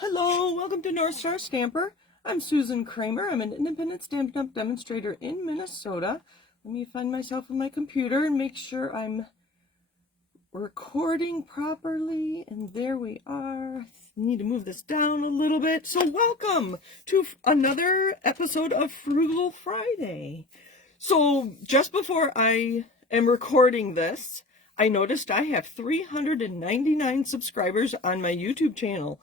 Hello, welcome to North Star Stamper. I'm Susan Kramer. I'm an independent Stampin' Up! Demonstrator in Minnesota. Let me find myself on my computer and make sure I'm recording properly. And there we are. I need to move this down a little bit. So welcome to another episode of Frugal Friday. So just before I am recording this, I noticed I have 399 subscribers on my YouTube channel.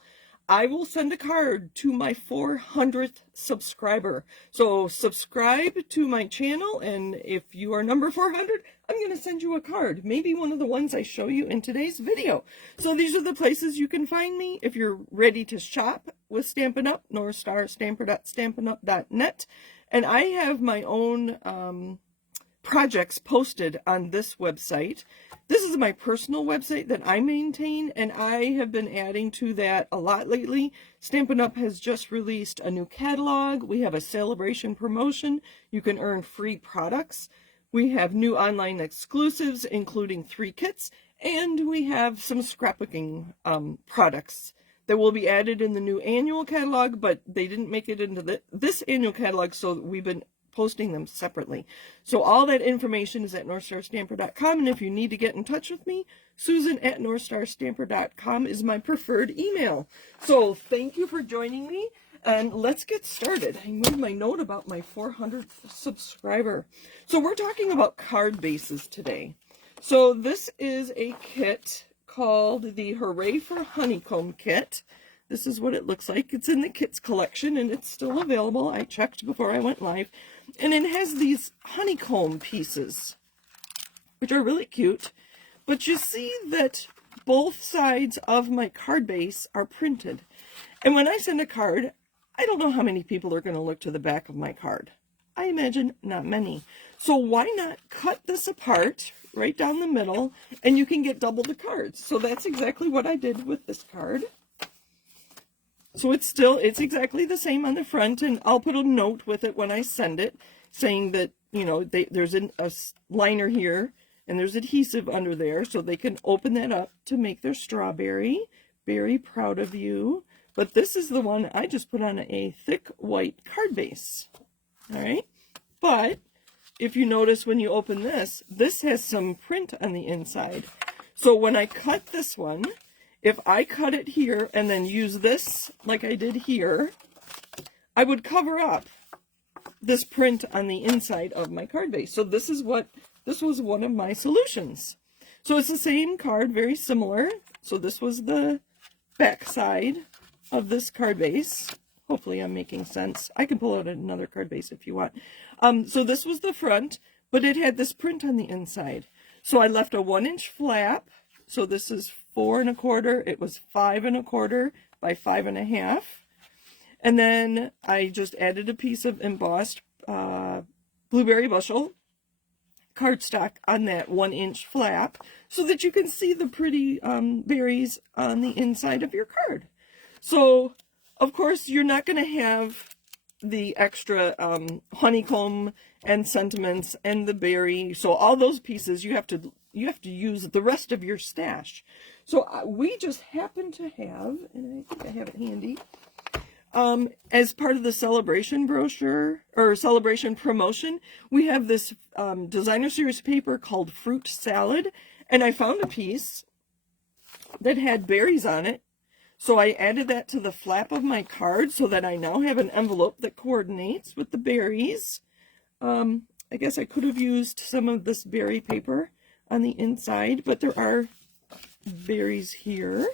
I will send a card to my 400th subscriber. So subscribe to my channel, and if you are number 400, I'm going to send you a card. Maybe one of the ones I show you in today's video. So these are the places you can find me if you're ready to shop with Stampin' Up! NorthStarStamper.StampinUp.net. And I have my own projects posted on this website. This is my personal website that I maintain, and I have been adding to that a lot lately. Stampin' Up! Has just released a new catalog. We have a celebration promotion. You can earn free products. We have new online exclusives, including 3 kits, and we have some scrapbooking products that will be added in the new annual catalog, but they didn't make it into this annual catalog, so we've been posting them separately. So all that information is at NorthStarStamper.com, and if you need to get in touch with me, Susan@NorthStarStamper.com is my preferred email. So thank you for joining me, and let's get started. I moved my note about my 400th subscriber. So we're talking about card bases today. So this is a kit called the Hooray for Honeycomb kit. This is what it looks like. It's in the kits collection, and it's still available. I checked before I went live. And it has these honeycomb pieces, which are really cute. But you see that both sides of my card base are printed. And when I send a card, I don't know how many people are going to look to the back of my card. I imagine not many. So why not cut this apart right down the middle, and you can get double the cards. So that's exactly what I did with this card. So it's exactly the same on the front, and I'll put a note with it when I send it, saying that, you know, there's a liner here, and there's adhesive under there, so they can open that up to make their strawberry. Very proud of you. But this is the one I just put on a thick white card base. All right? But if you notice when you open this, this has some print on the inside. So when I cut this one, if I cut it here and then use this like I did here, I would cover up this print on the inside of my card base. So this was one of my solutions. So it's the same card, very similar. So this was the back side of this card base. Hopefully I'm making sense. I can pull out another card base if you want. So this was the front, but it had this print on the inside. So I left a 1-inch flap. So this is 4 1/4. It was 5 1/4 by 5 1/2. And then I just added a piece of embossed blueberry bushel cardstock on that 1-inch flap so that you can see the pretty berries on the inside of your card. So, of course, you're not going to have the extra honeycomb and sentiments and the berry. So all those pieces you have to use the rest of your stash. So we just happen to have, and I think I have it handy, as part of the celebration brochure or celebration promotion, we have this designer series paper called Fruit Salad, and I found a piece that had berries on it. So I added that to the flap of my card so that I now have an envelope that coordinates with the berries. I guess I could have used some of this berry paper on the inside, but there are berries here.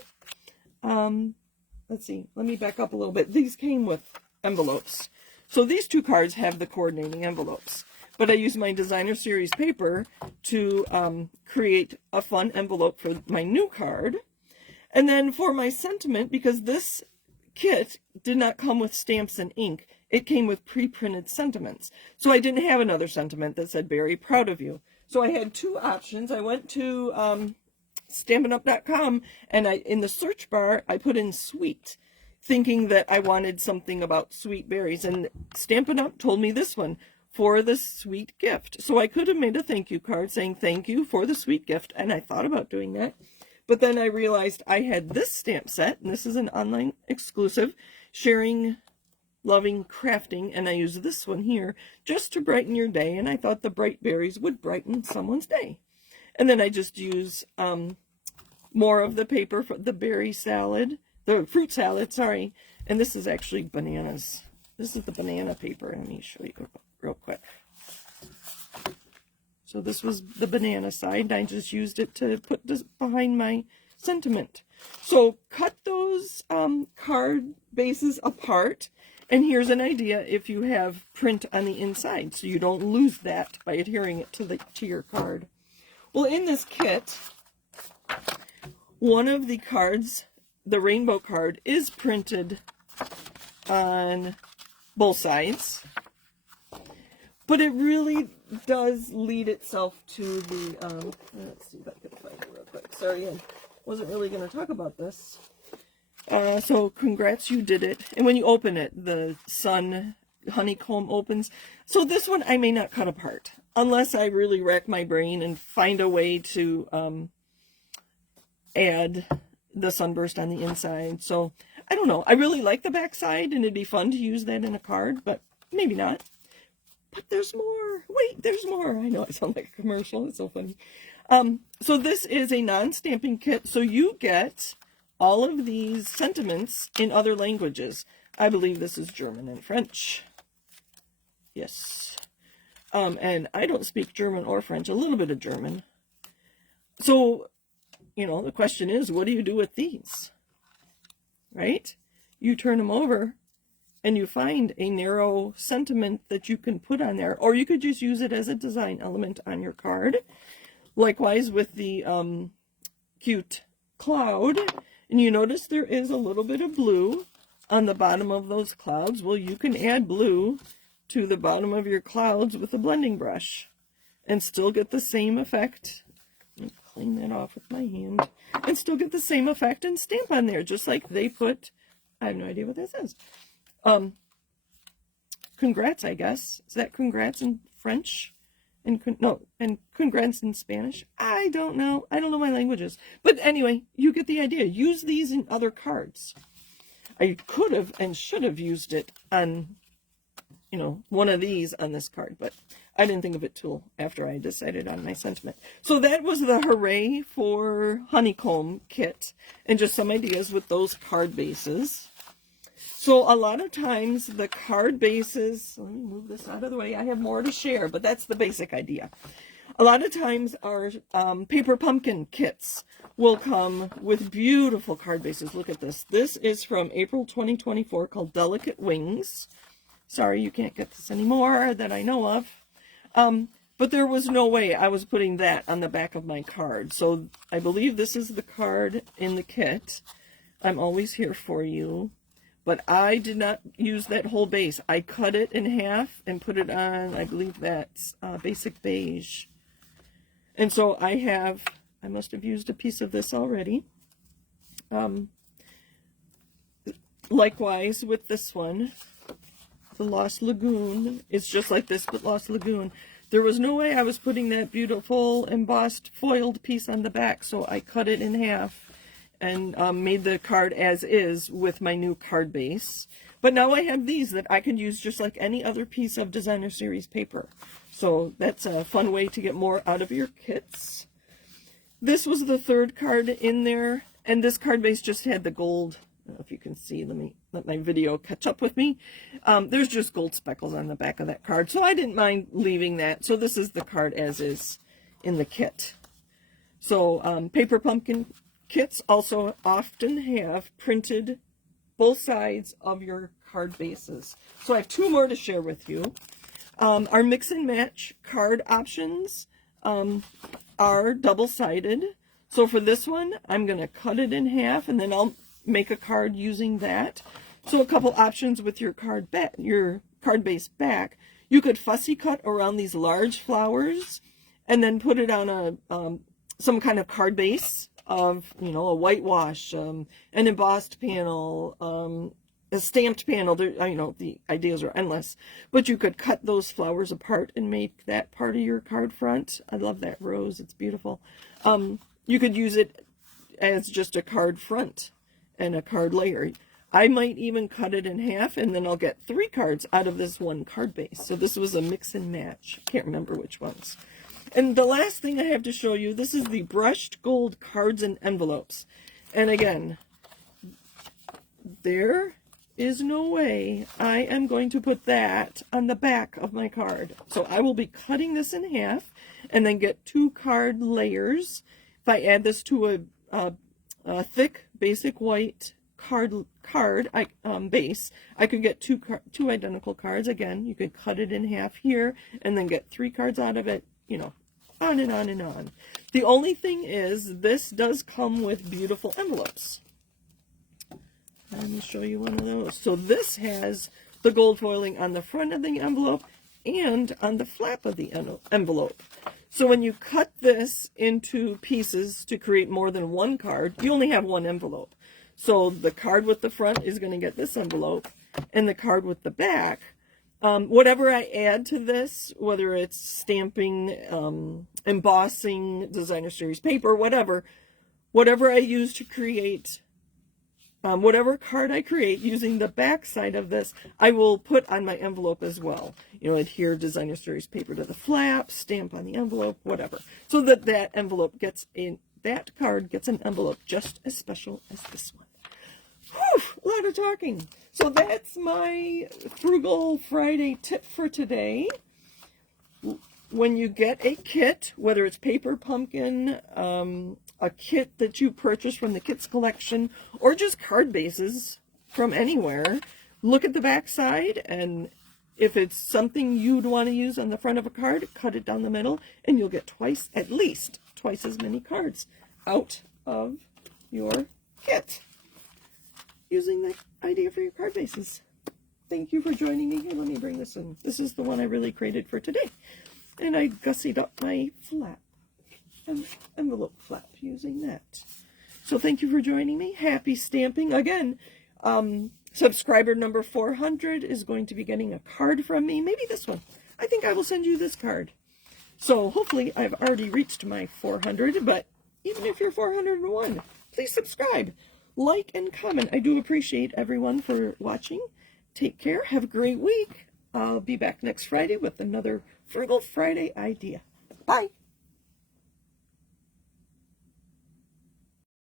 Let's see, let me back up a little bit. These came with envelopes. So these 2 cards have the coordinating envelopes, but I used my designer series paper to create a fun envelope for my new card. And then for my sentiment, because this kit did not come with stamps and ink, it came with pre-printed sentiments. So I didn't have another sentiment that said, "Very proud of you." So I had 2 options. I went to StampinUp.com, and in the search bar, I put in sweet, thinking that I wanted something about sweet berries. And Stampin' Up! Told me this one, for the sweet gift. So I could have made a thank you card saying thank you for the sweet gift, and I thought about doing that. But then I realized I had this stamp set, and this is an online exclusive, Sharing Loving Crafting, and I use this one here just to brighten your day, and I thought the bright berries would brighten someone's day. And then I just use more of the paper for the berry salad, the fruit salad, sorry, and this is actually bananas. This is the banana paper. Let me show you real quick. So this was the banana side. I just used it to put this behind my sentiment. So cut those card bases apart. And here's an idea if you have print on the inside, so you don't lose that by adhering it to your card. Well, in this kit, one of the cards, the rainbow card, is printed on both sides, but it really does lead itself to the, let's see if I can find it real quick. Sorry, I wasn't really going to talk about this. So congrats, you did it. And when you open it, the sun honeycomb opens. So this one I may not cut apart unless I really rack my brain and find a way to add the sunburst on the inside. So I don't know. I really like the back side, and it'd be fun to use that in a card, but maybe not. But there's more. Wait, there's more. I know I sound like a commercial. It's so funny. So this is a non-stamping kit. So you get all of these sentiments in other languages. I believe this is German and French. Yes. And I don't speak German or French, a little bit of German. So, you know, the question is, what do you do with these? Right? You turn them over and you find a narrow sentiment that you can put on there, or you could just use it as a design element on your card. Likewise with the cute cloud, and you notice there is a little bit of blue on the bottom of those clouds. Well, you can add blue to the bottom of your clouds with a blending brush and still get the same effect. Let me clean that off with my hand. And still get the same effect and stamp on there, just like they put, I have no idea what this is. Congrats, I guess. Is that congrats in French? And congrats in Spanish? I don't know. I don't know my languages. But anyway, you get the idea. Use these in other cards. I could have and should have used it on, you know, one of these on this card, but I didn't think of it till after I decided on my sentiment. So that was the Hooray for Honeycomb kit, and just some ideas with those card bases. So a lot of times the card bases, let me move this out of the way, I have more to share, but that's the basic idea. A lot of times our paper pumpkin kits will come with beautiful card bases. Look at this. This is from April 2024 called Delicate Wings. Sorry, you can't get this anymore that I know of. But there was no way I was putting that on the back of my card. So I believe this is the card in the kit. I'm always here for you. But I did not use that whole base. I cut it in half and put it on, I believe that's basic beige. And so I must have used a piece of this already. Likewise with this one, the Lost Lagoon. It's just like this, but Lost Lagoon. There was no way I was putting that beautiful embossed foiled piece on the back, so I cut it in half and made the card as is with my new card base. But now I have these that I can use just like any other piece of designer series paper. So that's a fun way to get more out of your kits. This was the third card in there, and this card base just had the gold. I don't know if you can see, let me let my video catch up with me. There's just gold speckles on the back of that card, so I didn't mind leaving that. So this is the card as is in the kit. So paper pumpkin kits also often have printed both sides of your card bases. So I have two more to share with you. Our mix and match card options are double-sided. So for this one, I'm going to cut it in half, and then I'll make a card using that. So a couple options with your card base back. You could fussy cut around these large flowers, and then put it on a some kind of card base of, you know, a whitewash, an embossed panel, a stamped panel. There, you know, the ideas are endless, but you could cut those flowers apart and make that part of your card front. I love that rose. It's beautiful. You could use it as just a card front and a card layer. I might even cut it in half, and then I'll get 3 cards out of this one card base. So this was a mix and match. Can't remember which ones. And the last thing I have to show you, this is the brushed gold cards and envelopes. And again, there is no way I am going to put that on the back of my card. So I will be cutting this in half and then get 2 card layers. If I add this to a thick basic white card base, I could get 2 identical cards. Again, you could cut it in half here and then get 3 cards out of it, you know, on and on and on. The only thing is, this does come with beautiful envelopes. Let me show you one of those. So this has the gold foiling on the front of the envelope and on the flap of the envelope. So when you cut this into pieces to create more than 1 card, you only have 1 envelope. So the card with the front is going to get this envelope, and the card with the back, whatever I add to this, whether it's stamping, embossing, designer series paper, whatever I use to create, whatever card I create using the back side of this, I will put on my envelope as well. You know, adhere designer series paper to the flap, stamp on the envelope, whatever. So that that envelope gets in, that card gets an envelope just as special as this one. Whew, a lot of talking. So that's my Frugal Friday tip for today. When you get a kit, whether it's paper pumpkin, a kit that you purchase from the Kits collection, or just card bases from anywhere, look at the back side, and if it's something you'd want to use on the front of a card, cut it down the middle, and you'll get at least twice as many cards out of your kit using that idea for your card bases. Thank you for joining me. Here, let me bring this in. This is the one I really created for today. And I gussied up my flap, envelope flap, using that. So thank you for joining me. Happy stamping. Again, subscriber number 400 is going to be getting a card from me. Maybe this one. I think I will send you this card. So hopefully I've already reached my 400, but even if you're 401, please subscribe, like, and comment. I do appreciate everyone for watching. Take care. Have a great week. I'll be back next Friday with another Frugal Friday idea. Bye.